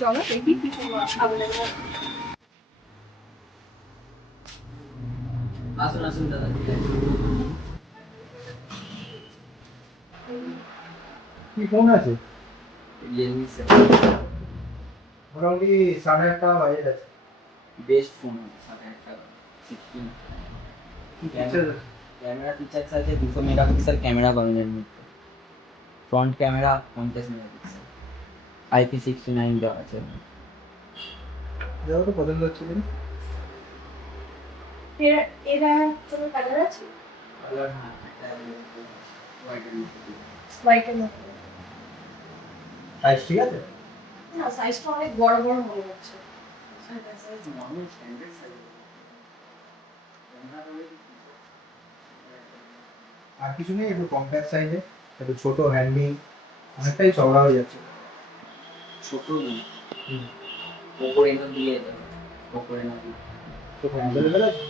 চলো দেখি কিছু available আছে। আসুন আসুন দাদা। কি ফোন আছে? রিয়েলমি 7 মোটামুটি 8.5 টাকা বাজেট আছে। বেস্ট ফোন হবে 7,000 টাকা 16 ফিচার ক্যামেরা ফিচার্স আছে 200 মেগাপিক্সেল ক্যামেরা পাবেন এর মধ্যে। ফ্রন্ট ক্যামেরা 50 মেগাপিক্সেল IP69 দেওয়া আছে। যাও তো পছন্দ হচ্ছে কিনা। এরা কোনো কালার আছে? কালার না এটা হোয়াইট এর মধ্যে। হোয়াইটের মধ্যে। সাইজ ঠিক আছে? না সাইজটা অনেক বড় বড় মনে হচ্ছে। Size normal standard size. আর কিছু নেই, একটু কম্প্যাক্ট সাইজে, একটু ছোট হ্যান্ডি, অনেকটাই চওড়া হয়ে যাচ্ছে। ছোট ওপর এনে দিয়ে দেবে ওপর এনে দিয়ে তো অ্যাভেলেবেল আছে?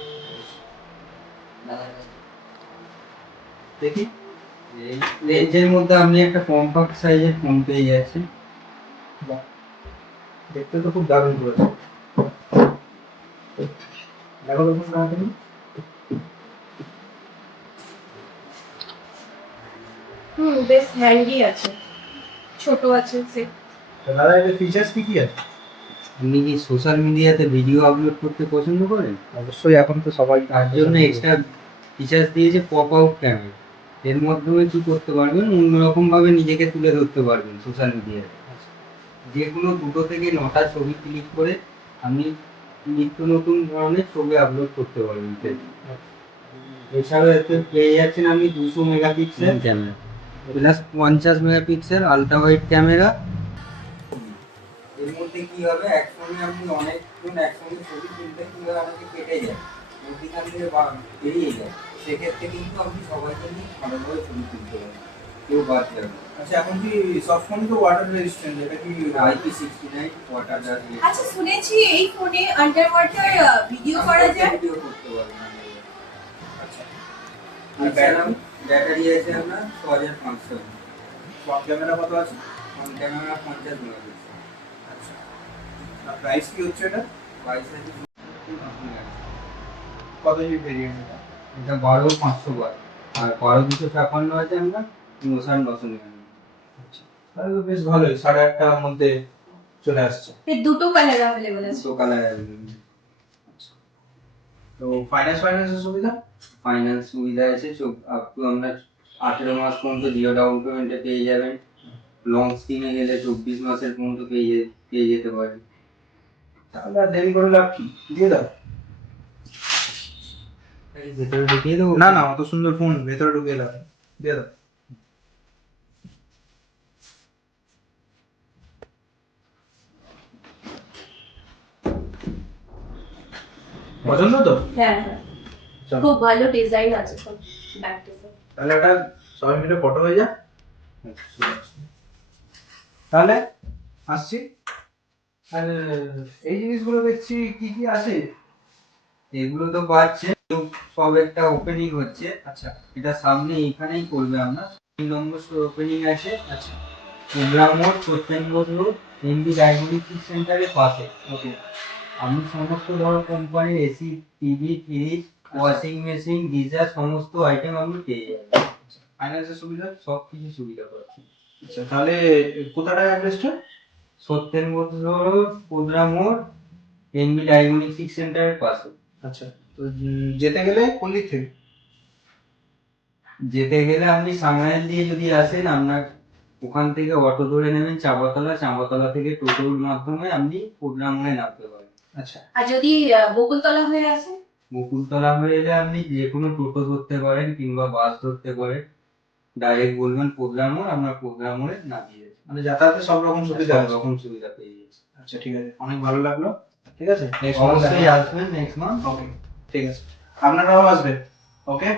দাদার কাছে দেখি। এই রেঞ্জের মধ্যে আপনি একটা কম্প্যাক্ট সাইজের ফোন পেয়ে যাচ্ছেন। বাহ, দেখতে তো খুব দারুণ করেছে। দেখো তো ফোন না তুমি। বেশ হ্যান্ডি আছে, ছোট আছে সেট। তো দাদা এর ফিচার্স কি কি আছে? আপনি কি সোশ্যাল মিডিয়াতে ভিডিও আপলোড করতে পছন্দ করেন? অবশ্যই, এখন তো সবাই তার জন্য এক্সট্রা ফিচার্স দিয়েছে পপ আউট ক্যামেরা। এর মাধ্যমে কি করতে পারবেন, অন্যরকম ভাবে নিজেকে তুলে ধরতে পারবেন সোশ্যাল মিডিয়ায়। যে কোনো দুটো থেকে নটা ছবি ক্লিক করে আপনি নিত্য নতুন ধরনের ছবি আপলোড করতে পারবেন। এছাড়াও এতে পেয়ে যাচ্ছেন আপনি 200 megapixel camera plus 50 megapixel ultra wide camera. এর মধ্যে কি হবে, একসঙ্গে আপনি অনেকজন একসঙ্গে ছবি তুলতে তুলে আমাকে কেটে যায়, মধ্যিখান থেকে বেরিয়ে যায়, সেক্ষেত্রে কিন্তু আপনি সবাইকে নিয়ে ভালোভাবে ছবি তুলতে পারেন, কেউ বাদ যাবে না। আচ্ছা, এখন কি সব ফোন তো ওয়াটার রেজিস্ট্যান্ট, এটা কি IP69 ওয়াটার আচ্ছা শুনেছি এই ফোনে আন্ডার ওয়াটার ভিডিও করা যায়। ভিডিও করতে পারবেন। আচ্ছা, আর ব্যাটারি আছে আপনার 6500। ফ্রন্ট ক্যামেরা কত আছে? Front camera 50 megapixel. আচ্ছা, আর প্রাইস কি হচ্ছে এটা? প্রাইস আছে কত জিবি ভেরিয়েন্ট এটা? এটা 12500 আর 12256 আছে আমরা 999। আচ্ছা, তাহলে তো বেশ ভালোই, 8.5 টাকার মধ্যে চলে আসছে। এর দুটো কালার अवेलेबल আছে। তো কালার অ্যাভেলেবল। তো ফাইন্যান্সের সুবিধা? ফাইন্যান্স সুবিধা আছে আপ টু আমরা 18 মাস পর্যন্ত জিরো ডাউন পেমেন্টে পেয়ে যাবেন। লং স্কিমে গেলে 24 মাসের পর্যন্ত পেয়ে যেতে পারেন। তাহলে আর দেরি করে লাভ কি, দিয়ে দাও। ভেতরে ঢুকিয়ে দেবো? না না, অত সুন্দর ফোন ভেতরে ঢুকিয়ে লাভ নেই। দিয়ে দাও। পছন্দ তো? হ্যাঁ হ্যাঁ, চলো, খুব ভালো ডিজাইন আছে সব ব্যাকটিতে। তাহলে একটা সবাই মিলে ফটো হয়ে যা। তাহলে আসছি। আর এই জিনিসগুলো দেখছি কি কি আছে? এগুলো তো পাচ্ছে সব একটা ওপেনিং হচ্ছে। আচ্ছা এটা সামনে এইখানেই করবে আমরা 3 নম্বর ওপেনিং আছে। আচ্ছা, প্রোগ্রাম মোড সত্যেন্দ্র রোড এমবি ডায়াগনস্টিক সেন্টারের পাশে। ওকে। আমি সমস্ত ধরো কোম্পানির AC TV fridge washing machine geyser সমস্ত আইটেম আপনি পেয়ে যাবেন। ফাইন্যান্সের সুবিধা? সব কিছু সুবিধা পাচ্ছি। আচ্ছা, তাহলে কোথাটা অ্যাড্রেসটা? সত্যেন্দ্র রোড প্রোগ্রাম মোড এমবি ডায়াগনস্টিক সেন্টারের পাশে। আচ্ছা, তো যেতে গেলে কোন দিক থেকে? যেতে গেলে আপনি সামনের দিয়ে যদি আসেন আপনার ওখান থেকে অটো ধরে নেবেন চাপাতলা, চাপাতলা থেকে টোটোর মাধ্যমে আপনি প্রোগ্রাম মোড়ে নামতে পারেন। আচ্ছা, আর যদি বকুলতলা হয়ে আসে? বকুলতলা হয়ে এলে আপনি যে কোনো টোটো ধরতে পারেন কিংবা বাস ধরতে পারেন, ডাইরেক্ট বলবেন প্রোগ্রাম মোড়, আপনার প্রোগ্রাম মোড়ে নামিয়ে দেবে। মানে যাতায়াতের সব রকম সুবিধা সব আছে। রকম সুবিধা পেয়ে যাচ্ছে। আচ্ছা ঠিক আছে, অনেক ভালো লাগলো। ঠিক আছে, অবশ্যই আসবেন নেক্সট মান্থ। ওকে, ঠিক আছে, আপনারাও আসবেন। ওকে।